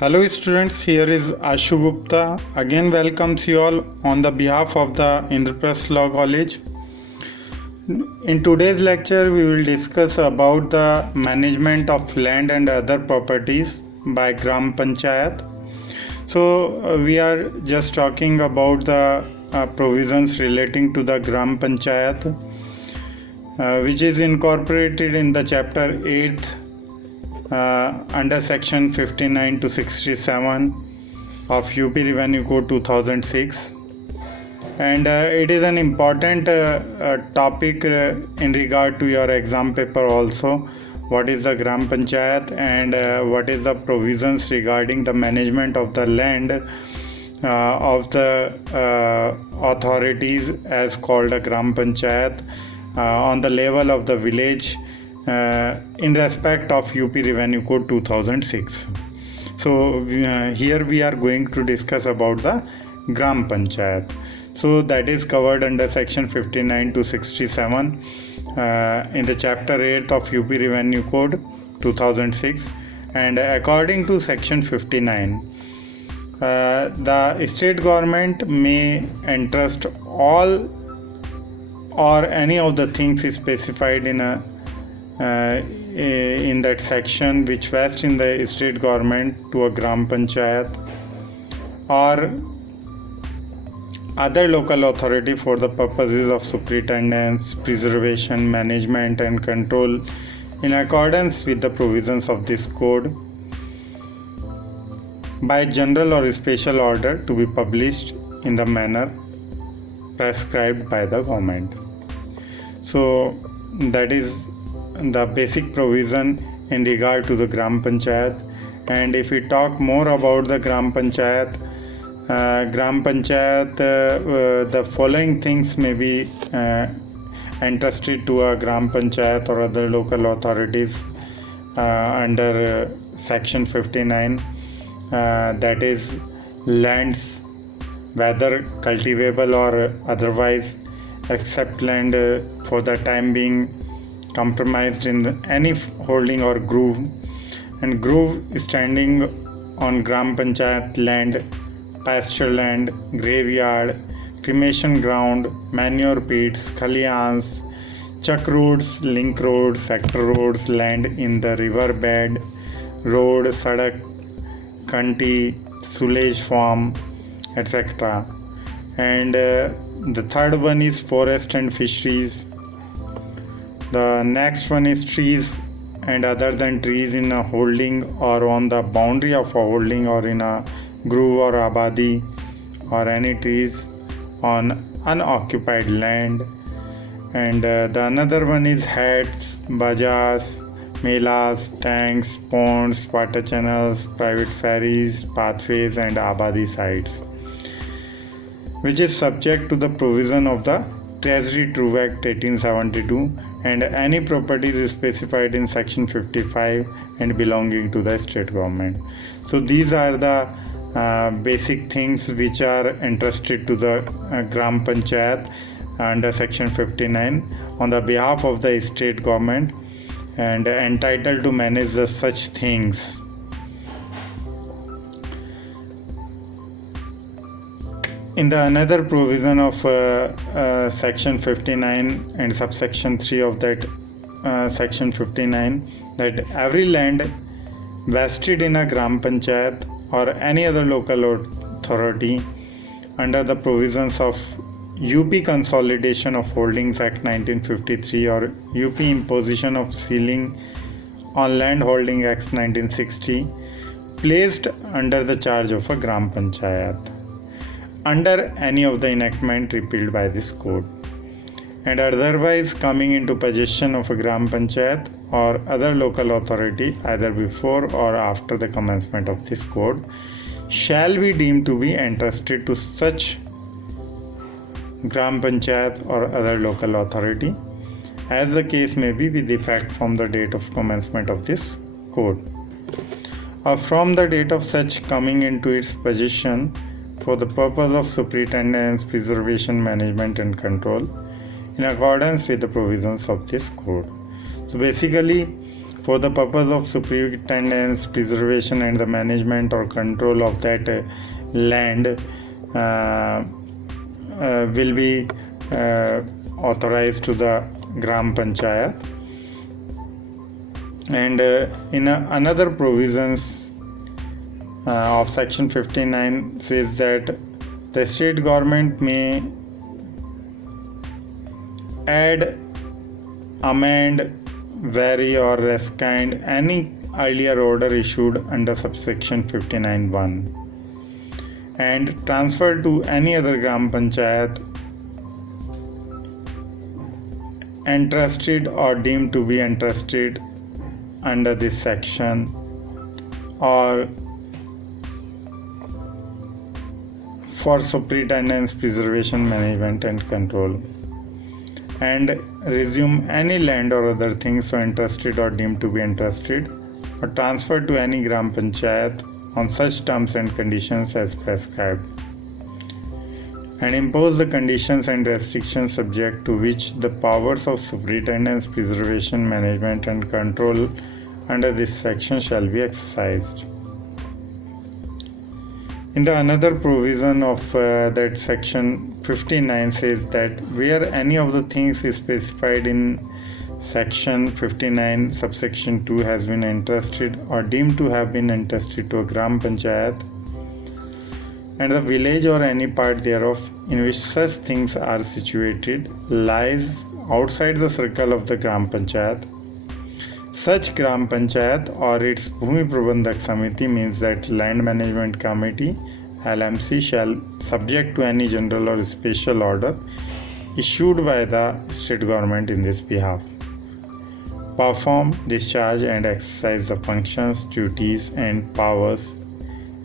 Hello students, here is Ashu Gupta. Again welcomes you all on the behalf of the Indraprasth Law College. In today's lecture, we will discuss about the management of land and other properties by Gram Panchayat. So we are just talking about the provisions relating to the Gram Panchayat, which is incorporated in the chapter 8th under section 59 to 67 of UP Revenue Code 2006, and it is an important topic in regard to your exam paper also. What is the Gram Panchayat and what is the provisions regarding the management of the land of the authorities as called a Gram Panchayat on the level of the village in respect of UP Revenue Code 2006. So here we are going to discuss about the Gram Panchayat. So that is covered under section 59 to 67 in the chapter 8 of UP Revenue Code 2006, and according to section 59, the state government may entrust all or any of the things specified in that section which vest in the state government to a Gram Panchayat or other local authority for the purposes of superintendence, preservation, management and control in accordance with the provisions of this code by general or special order to be published in the manner prescribed by the government. So that is the basic provision in regard to the Gram Panchayat. And if we talk more about the Gram Panchayat, the following things may be entrusted to a Gram Panchayat or other local authorities under section 59, that is lands, whether cultivable or otherwise, except land for the time being compromised in any holding or groove, and groove standing on Gram Panchayat land, pasture land, graveyard, cremation ground, manure pits, khalyans, chuck roads, link roads, sector roads, land in the river bed, road, sadak, kanti, silage farm, etc. And the third one is forest and fisheries. The next one is trees and other than trees in a holding or on the boundary of a holding or in a groove or abadi, or any trees on unoccupied land. And the another one is hats, bajas, melas, tanks, ponds, water channels, private ferries, pathways and abadi sites, which is subject to the provision of the Treasury True Act 1872 and any properties specified in section 55 and belonging to the state government. So these are the basic things which are entrusted to the Gram Panchayat under section 59 on the behalf of the state government and entitled to manage the such things. In the another provision of section 59 and subsection 3 of that section 59, that every land vested in a Gram Panchayat or any other local authority under the provisions of UP Consolidation of Holdings Act 1953 or UP Imposition of Ceiling on Land Holding Act 1960, placed under the charge of a Gram Panchayat under any of the enactment repealed by this code, and otherwise coming into possession of a Gram Panchayat or other local authority either before or after the commencement of this code shall be deemed to be entrusted to such Gram Panchayat or other local authority as the case may be with effect from the date of commencement of this code or from the date of such coming into its possession for the purpose of superintendence, preservation, management and control in accordance with the provisions of this code. So basically for the purpose of superintendence, preservation and the management or control of that land will be authorized to the Gram Panchayat. And in another provisions of section 59 says that the state government may add, amend, vary or rescind any earlier order issued under subsection 59(1) and transfer to any other Gram Panchayat entrusted or deemed to be entrusted under this section, or for superintendence, preservation, management and control, and resume any land or other things so entrusted or deemed to be entrusted or transferred to any Gram Panchayat on such terms and conditions as prescribed, and impose the conditions and restrictions subject to which the powers of superintendence, preservation, management and control under this section shall be exercised. In the another provision of that section 59 says that where any of the things is specified in section 59 subsection 2 has been entrusted or deemed to have been entrusted to a Gram Panchayat, and the village or any part thereof in which such things are situated lies outside the circle of the Gram Panchayat, such Gram Panchayat or its Bhumi Prabandhak Samiti, means that land management committee LMC, shall, subject to any general or special order issued by the state government in this behalf, perform, discharge and exercise the functions, duties and powers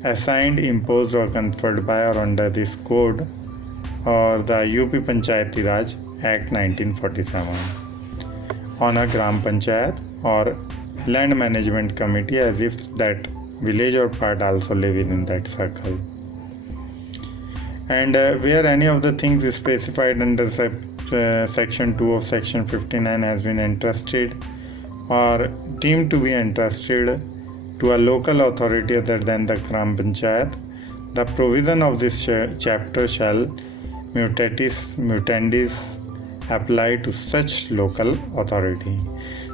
assigned, imposed or conferred by or under this code or the UP Panchayati Raj Act 1947 on a Gram Panchayat or land management committee, as if that village or part also live within that circle. And where any of the things is specified under section 2 of section 59 has been entrusted or deemed to be entrusted to a local authority other than the Gram Panchayat, the provision of this chapter shall mutatis mutandis apply to such local authority.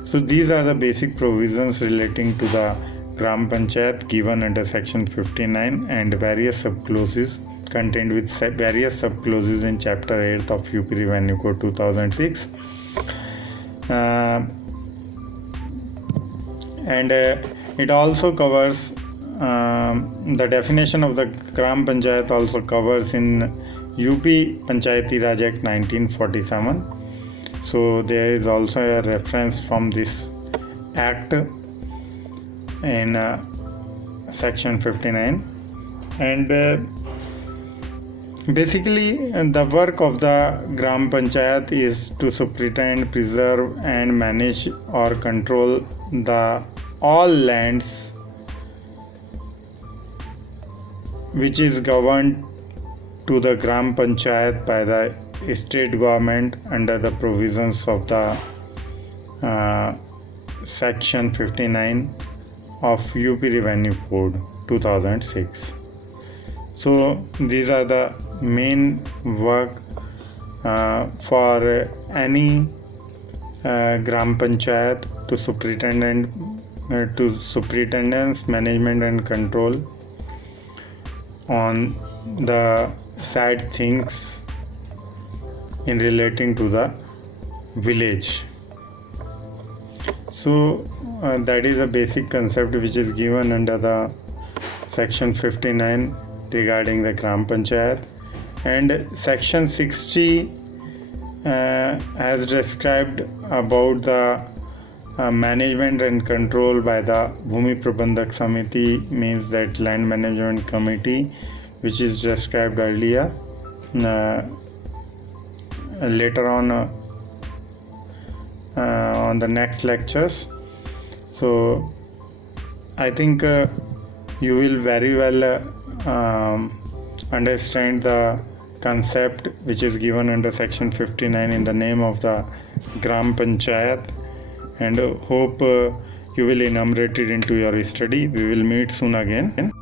So these are the basic provisions relating to the Gram Panchayat given under section 59 and various subclauses contained with various subclauses in chapter 8 of UP Revenue Code 2006. It also covers the definition of the Gram Panchayat also covers in UP Panchayati Raj Act 1947. So there is also a reference from this act in section 59, and basically the work of the Gram Panchayat is to superintend, preserve and manage or control the all lands which is governed to the Gram Panchayat by the state government under the provisions of the section 59 of UP Revenue Code 2006. So these are the main work for any Gram Panchayat to superintendence, management and control on the sad things in relating to the village. So that is a basic concept which is given under the section 59 regarding the Gram Panchayat, and section 60 has described about the management and control by the Bhumi Prabandhak Samiti, means that land management committee, which is described earlier later on the next lectures. So I think you will very well understand the concept which is given under section 59 in the name of the Gram Panchayat, and hope you will enumerate it into your study. We will meet soon again.